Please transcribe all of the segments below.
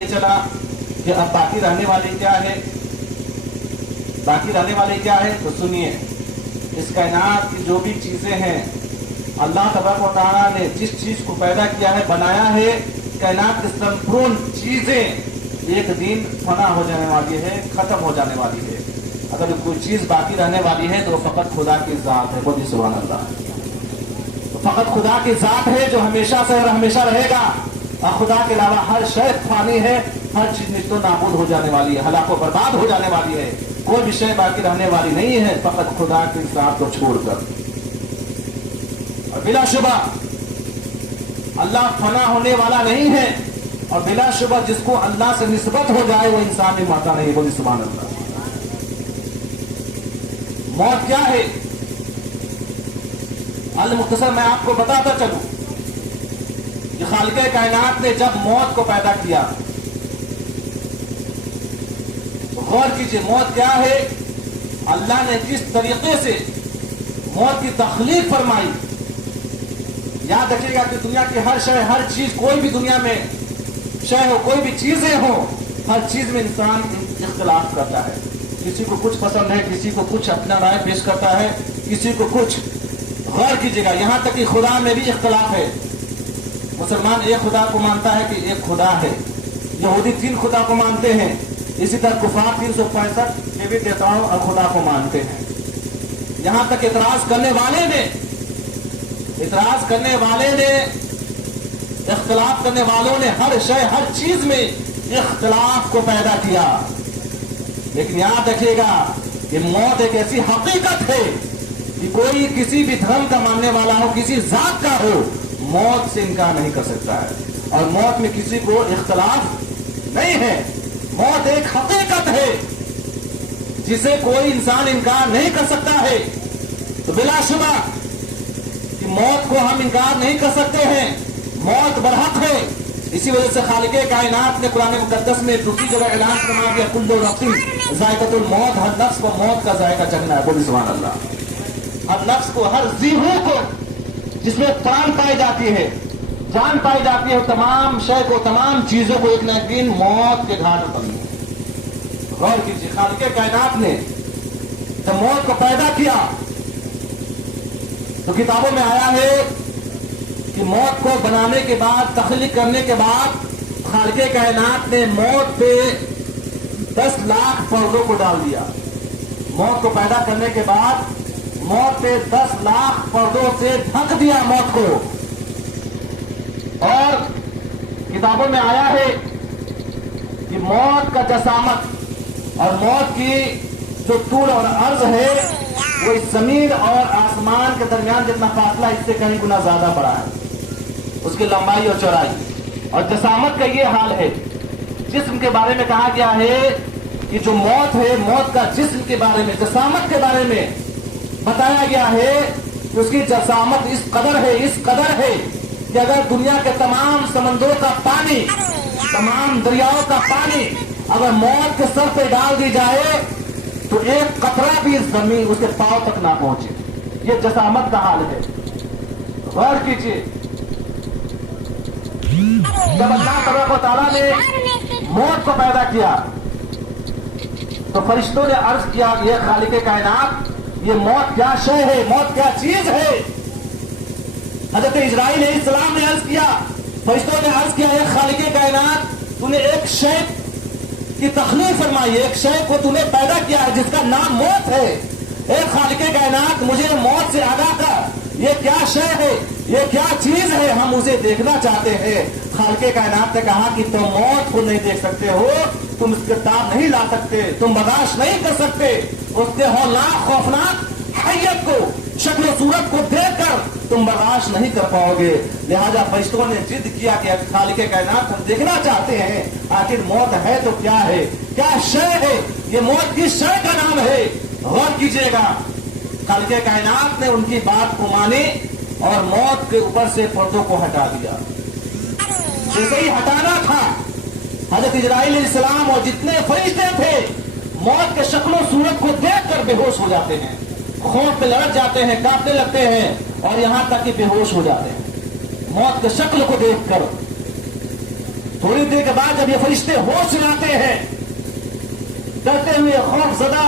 चला कि अब बाकी रहने वाले क्या है, बाकी रहने वाले क्या है। तो सुनिए, इस कायनात की जो भी चीजें हैं, अल्लाह तबारक व तआला ने जिस चीज को पैदा किया है, बनाया है, कायनात की संपूर्ण चीजें एक दिन फना हो जाने वाली है, खत्म हो जाने वाली है। अगर कोई चीज बाकी रहने वाली है तो फकत खुदा की जात है। बोलिए सुभान अल्लाह। तो फकत खुदा की जात है जो हमेशा से और हमेशा रहेगा, और खुदा के अलावा हर शय फानी है, हर चीज निश्तो नाबूद हो जाने वाली है, हलाको बर्बाद हो जाने वाली है। कोई भी शय बाकी रहने वाली नहीं है फकत खुदा की जात को छोड़कर। और बिला शुबा अल्लाह फना होने वाला नहीं है, और बिला शुबा जिसको अल्लाह से निस्बत हो जाए वो इंसान भी मरता नहीं। बोली सुभान अल्लाह। मौत क्या है, अल मुख्तसर मैं आपको बताता चलूं कि खालिक़े कायनात ने जब मौत को पैदा किया, तो गौर कीजिए मौत क्या है। अल्लाह ने जिस तरीके से मौत की तख्लीक फरमाई, याद रखिएगा कि दुनिया की हर शय, हर चीज, कोई भी दुनिया में शय हो, कोई भी चीजें हो, हर चीज में इंसान इख्तिलाफ करता है। किसी को कुछ पसंद है, किसी को कुछ अपना राय पेश करता है, किसी को कुछ। गौर कीजिएगा यहां तक कि खुदा में भी इख्तिलाफ है। मुसलमान एक खुदा को मानता है कि एक खुदा है, यहूदी 3 खुदा को मानते हैं, इसी तरह कुफार 365 देवी देवताओं और खुदा को मानते हैं। यहां तक इतराज करने वाले ने इख्तिलाफ करने वालों ने हर शय, हर चीज में इख्तिलाफ को पैदा किया। लेकिन याद रखिएगा कि मौत एक ऐसी हकीकत है कि कोई किसी भी धर्म का मानने वाला हो, किसी जात का हो, मौत से इनकार नहीं कर सकता है। और मौत में किसी को इख्तिलाफ नहीं है। मौत एक हकीकत है जिसे कोई इंसान इनकार नहीं कर सकता है। तो बिलाशुबा कि मौत को हम इनकार नहीं कर सकते हैं, मौत बरहक है। इसी वजह से खालिक़े कायनात ने कुरान मुक़द्दस में दूसरी जगह ऐलान फरमा दिया, कुल्लु नफ्सिन ज़ाइक़तुल मौत, हर नफ्स को मौत का जायका चखना है। बोलिए सुभान अल्लाह। हर नफ्स को, हर जीव को, जिसमें प्राण पाई जाती है, जान पाई जाती है, तमाम शय को, तमाम चीजों को एक न एक दिन मौत के घाट पर। गौर कीजिए, खालिक़े कायनात ने जब मौत को पैदा किया तो किताबों में आया है कि मौत को बनाने के बाद, तख्लीक करने के बाद, खालिक़े कायनात ने मौत पे 10 लाख पर्दों को डाल दिया। मौत को पैदा करने के बाद मौत पे 10 लाख पर्दों से ढक दिया मौत को। और किताबों में आया है कि मौत का जसामत और मौत की जो तूल और अर्ज है, वो इस जमीन और आसमान के दरमियान जितना फासला, इससे कहीं गुना ज्यादा बड़ा है, उसकी लंबाई और चौड़ाई। और जसामत का ये हाल है। जिस्म के बारे में कहा गया है कि जो मौत है, मौत का जिस्म के बारे में, जसामत के बारे में बताया गया है कि उसकी जसामत इस कदर है कि अगर दुनिया के तमाम समंदरों का पानी, तमाम दरियाओं का पानी अगर मौत के सर पे डाल दी जाए तो एक कतरा भी जमीन उसके पांव तक ना पहुंचे। ये जसामत का हाल है। गौर कीजिए, जब अल्लाह तबारक व तआला ने मौत को पैदा किया तो फरिश्तों ने अर्ज किया, ये खालिक़े कायनात, ये मौत क्या शय है, मौत क्या चीज है। हजरत इजराइल अलैहिस्सलाम ने अर्ज किया, फरिश्तों ने अर्ज किया, ये खालिक़े कायनात, तूने एक शय की तख्लीक फरमाई, एक शय को तूने पैदा किया है जिसका नाम मौत है। एक खालिक़े कायनात, मुझे मौत से आगाह कर, ये क्या शय है, ये क्या चीज है, हम उसे देखना चाहते हैं। खालिक़े कायनात ने कहा कि तुम मौत को नहीं देख सकते हो, तुम उसके ताब नहीं ला सकते, तुम बर्दाश्त नहीं कर सकते उसके हौलनाक खौफनाक हैयत को, शक्ल सूरत को देखकर तुम बर्दाश्त नहीं कर पाओगे। लिहाजा फरिश्तों ने जिद किया कि खालिक़े कायनात हम देखना चाहते हैं, आखिर मौत है तो क्या है, क्या शय है, ये मौत किस शय का नाम है। गौर कीजिएगा, खालिक़े कायनात ने उनकी बात को मानी और मौत के ऊपर से पर्दों को हटा दिया। जैसे ही हटाना था, हजरत इजराइल अलैहिस्सलाम और जितने फरिश्ते थे मौत के शक्लों सूरत को देखकर बेहोश हो जाते हैं, खौफ पे लड़क जाते हैं, कांपने लगते हैं और यहां तक कि बेहोश हो जाते हैं मौत के शक्ल को देखकर। थोड़ी देर के बाद जब ये फरिश्ते होश में आते हैं, डरते हुए खौफजदा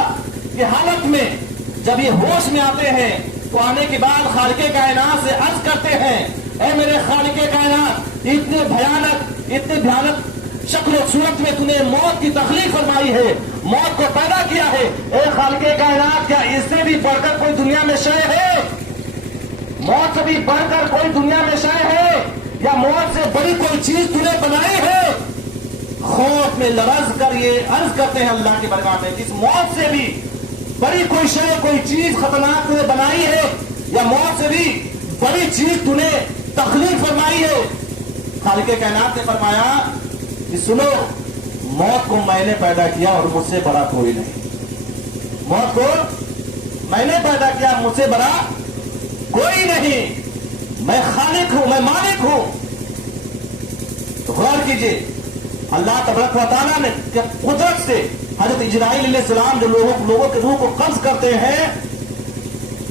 की हालत में जब ये होश में आते हैं, तो आने के बाद खालिके कायनात से अर्ज करते हैं, ऐ मेरे खालिके कायनात, इतने भयानक शक्ल और सूरत में तूने मौत की तखलीक फरमाई है, मौत को पैदा किया है। ऐ खालिके कायनात, क्या इससे भी बढ़कर कोई दुनिया में शय है? मौत से भी बढ़कर कोई दुनिया में शय है? या मौत से बड़ी कोई चीज तूने बनाई है? खौफ में लरज कर ये अर्ज करते हैं अल्लाह की बारगाह में, इस मौत से भी बड़ी कोई शय, कोई चीज खतरनाक तूने बनाई है, या मौत से भी बड़ी चीज तूने तखलीक फरमाई है? खालिके कायनात ने फरमाया कि सुनो, मौत को मैंने पैदा किया और मुझसे बड़ा कोई नहीं। मौत को मैंने पैदा किया, मुझसे बड़ा कोई नहीं। मैं खालिक हूं, मैं मालिक हूं। तो गौर कीजिए, अल्लाह तबारक व तआला ने कुदरत से हजरत इजराइल अलैहिस्सलाम जो लोगों के रूह को कब्ज करते हैं,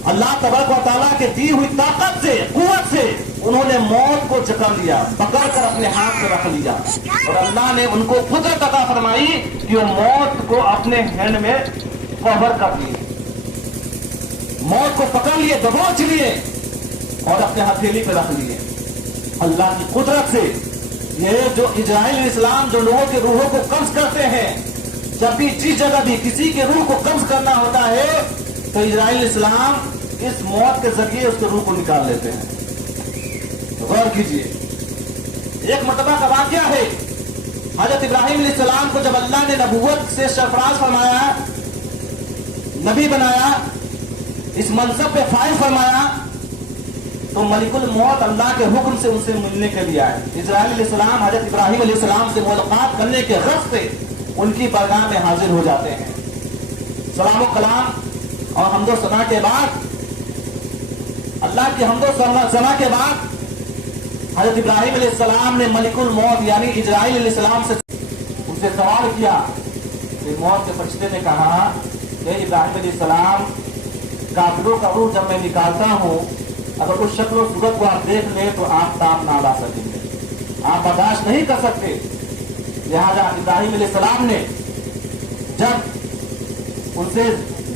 अल्लाह तबारक व तआला के दी हुई ताकत से, कुव्वत से उन्होंने मौत को जकड़ लिया, पकड़ कर अपने हाथ में रख लिया, और अल्लाह ने उनको कुदरत अता फरमाई कि वो मौत को अपने हैंड में कवर कर लिए, मौत को पकड़ लिए, दबोच लिए और अपने हथेली पे रख लिए। अल्लाह की कुदरत से ये जो इजराइल अलैहिस्सलाम जो लोगों के रूहों को कब्ज करते हैं, जब भी जिस जगह भी किसी के रूह को कब्ज करना होता है, तो इजराइल अलैहिस्सलाम इस मौत के जरिए उसके रूह को निकाल लेते हैं। गौर कीजिए, एक मर्तबा का वाकया है, हजरत इब्राहिम अलैहिस्सलाम को जब अल्लाह ने नबूवत से सरफराज फरमाया, नबी बनाया, इस मनसब पे फाइज फरमाया, तो मलिकुल मौत अल्लाह के हुक्म से उनसे मिलने के लिए आए। इजराइल अलैहिस्सलाम हजरत इब्राहिम अलैहिस्सलाम से मुलाकात करने के गर्ज से उनकी बरगाह में हाजिर हो जाते हैं। सलाम व कलाम और हम्दो सना के बाद, अल्लाह की हम्दो सना के बाद हजरत इब्राहिम अलैहिस्सलाम ने मलिकुल मौत यानी इजराइल अलैहिस्सलाम से उनसे सवाल किया। फिर मौत के फरिश्ते ने कहा कि इब्राहिम अलैहिस्सलाम, काफिरों का रूह जब मैं निकालता हूं, अगर उस शक्ल और सूरत को आप देख लें तो आप ताब ना ला सकेंगे, आप बर्दाश्त नहीं कर सकते। लिहाजा इब्राहिम अलैहिस्सलाम ने जब उनसे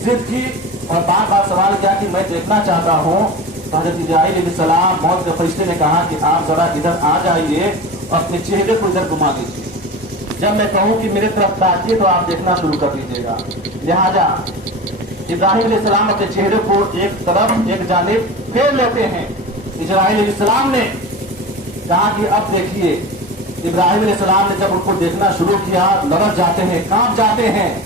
जिद की और बार बार सवाल किया कि मैं देखना चाहता हूं, तो हजरत इजराइल अलैहिस्सलाम, मौत के फरिश्ते ने कहा कि आप जरा इधर आ जाइए और अपने चेहरे को इधर घुमा दीजिए, जब मैं कहूं कि मेरे तरफ ताकिए तो आप देखना शुरू कर दीजिएगा। लिहाजा इब्राहिम अलैहिस्सलाम अपने चेहरे को एक तरफ एक जानिब फेर लेते हैं। इजराइल अलैहिस्सलाम ने कहा कि अब देखिए। इब्राहिम अलैहिस्सलाम ने जब उनको देखना शुरू किया, लरज जाते हैं, कांप जाते हैं,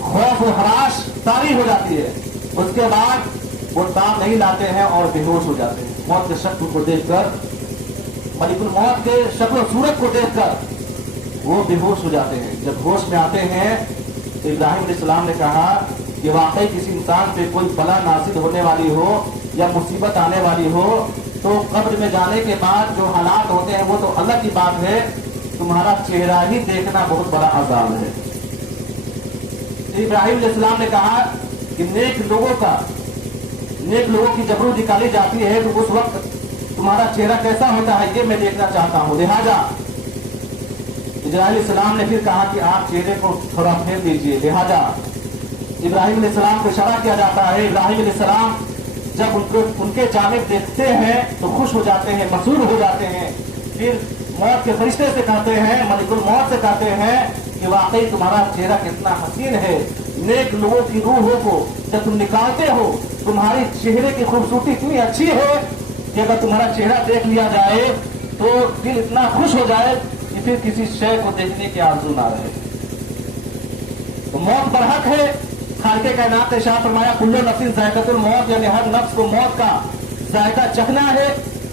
खौफ और हराश तारी हो जाती है। उसके बाद वो ताब नहीं लाते हैं और बेहोश हो जाते हैं। मौत के शक्ल को देखकर, मलिकुल मौत के शक्ल और सूरत को देखकर वो बेहोश हो जाते हैं। जब होश में आते हैं तो इब्राहिम अलैहिस्सलाम ने कहा कि वाकई किसी इंसान पे कोई बला नाज़िल होने वाली हो या मुसीबत आने वाली हो, तो कब्र में जाने के बाद जो हालात होते हैं वो तो अलग की बात है, तुम्हारा चेहरा ही देखना बहुत बड़ा अजाब है। इब्राहिम अलैहिस्सलाम ने कहा कि नेक लोगों की जब रूह निकाली जाती है तो उस वक्त तुम्हारा चेहरा कैसा होता है ये मैं देखना चाहता हूं। लिहाजा इजराइल अलैहिस्सलाम ने फिर कहा कि आप चेहरे को थोड़ा फेर दीजिए। लिहाजा इब्राहिम अलैहिस्सलाम को इशारा किया जाता है। इब्राहिम अलैहिस्सलाम जब उनके जानिब देखते हैं तो खुश हो जाते हैं, मसरूर हो जाते हैं। फिर मौत के फरिश्ते से कहते हैं, मलिकुल मौत से कहते हैं कि वाकई तुम्हारा चेहरा कितना हसीन है। नेक लोगों की रूहों को जब तुम निकालते हो, तुम्हारी चेहरे की खूबसूरती इतनी अच्छी है कि अगर तुम्हारा चेहरा देख लिया जाए तो दिल इतना खुश हो जाए कि फिर किसी शय को देखने की आरज़ू ना रहे। तो मौत बरहक है। खालिक़े कायनात ने इरशाद फरमाया, कुल्लु नफ्सिन ज़ाइक़तुल मौत, यानी हर नफ्स को मौत का जायका चखना है।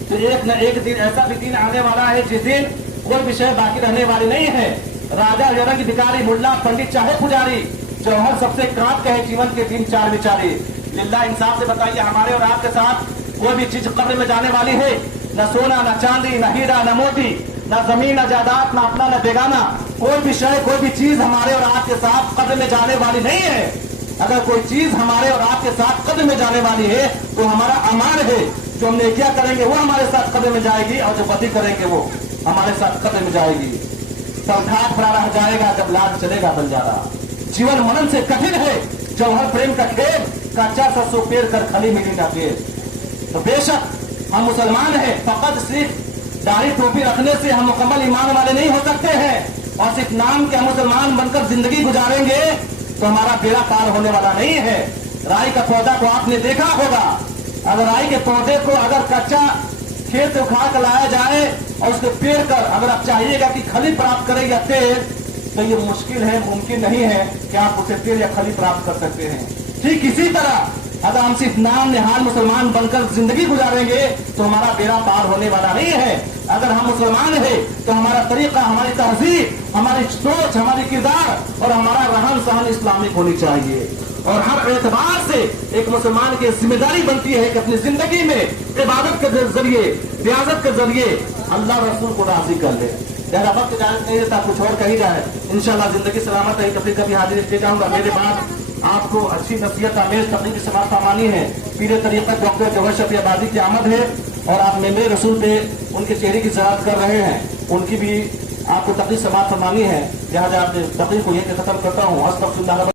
तो एक न एक दिन ऐसा भी दिन आने वाला है जिस दिन कोई विषय बाकी रहने वाली नहीं है। राजा रंग भिखारी, मुल्ला पंडित चाहे पुजारी, जौहर सबसे कांप कहे जीवन के तीन चार विचारी। लिल्लाह इंसाफ से बताइए, हमारे और आपके साथ कोई भी चीज कब्र में जाने वाली है? न सोना, न चांदी, न हीरा, न मोती, न जमीन, न जायदाद, न अपना न बेगाना। कोई भी शय, कोई भी चीज हमारे और आपके साथ कब्र में जाने वाली नहीं है। अगर कोई चीज हमारे और आपके साथ कब्र में जाने वाली है तो हमारा अमान है, जो हम नेकियां करेंगे वो हमारे साथ कब्र में जाएगी और जो बदी करेंगे वो हमारे साथ कब्र में जाएगी। संघात भरा रह जाएगा जब लाज चलेगा बंजारा। जीवन मनन से कठिन है जौहर प्रेम का खेल, कच्चा सरसों पेड़ कर खली मिली ना पेड़। तो बेशक हम मुसलमान हैं, फकत सिर्फ दाढ़ी टोपी रखने से हम मुकम्मल ईमान वाले नहीं हो सकते हैं, और सिर्फ नाम के हम मुसलमान बनकर जिंदगी गुजारेंगे तो हमारा बेड़ा पार होने वाला नहीं है। राई का पौधा को आपने देखा होगा, अगर राई के पौधे को अगर कच्चा खेत से उखाड़ कर लाया जाए और उसको पेड़ कर अगर आप चाहिएगा कि खली प्राप्त करें या तेल, तो ये मुश्किल है, मुमकिन नहीं है कि आप उसे तेल या खली प्राप्त कर सकते हैं। ठीक इसी तरह अगर हम सिर्फ नाम निहाल मुसलमान बनकर जिंदगी गुजारेंगे तो हमारा बेड़ा पार होने वाला नहीं है। अगर हम मुसलमान हैं तो हमारा तरीका, हमारी तहजीब, हमारी सोच, हमारी किरदार और हमारा रहन सहन इस्लामिक होनी चाहिए। और हर एतबार से एक मुसलमान की जिम्मेदारी बनती है कि अपनी जिंदगी में इबादत के जरिए, रियाजत के जरिए अल्लाह रसूल को राजी कर ले। ज़्यादा वक्त इजाजत नहीं देता, कुछ और कही जाए। इंशाअल्लाह जिंदगी सलामत है, कभी हाजिर दे जाऊंगा। मेरे बाद आपको अच्छी नसीहत आमेज तकरीर की समाअत फरमानी है। पीरे तरीक़त डॉक्टर जौहर शफी आबादी की आमद है और आप मेरे रसूल पे उनके चेहरे की ज़ियारत कर रहे हैं, उनकी भी आपको तकरीर समाअत फरमानी है। लिहाजा आप तकरीर को यहीं खत्म करता हूँ।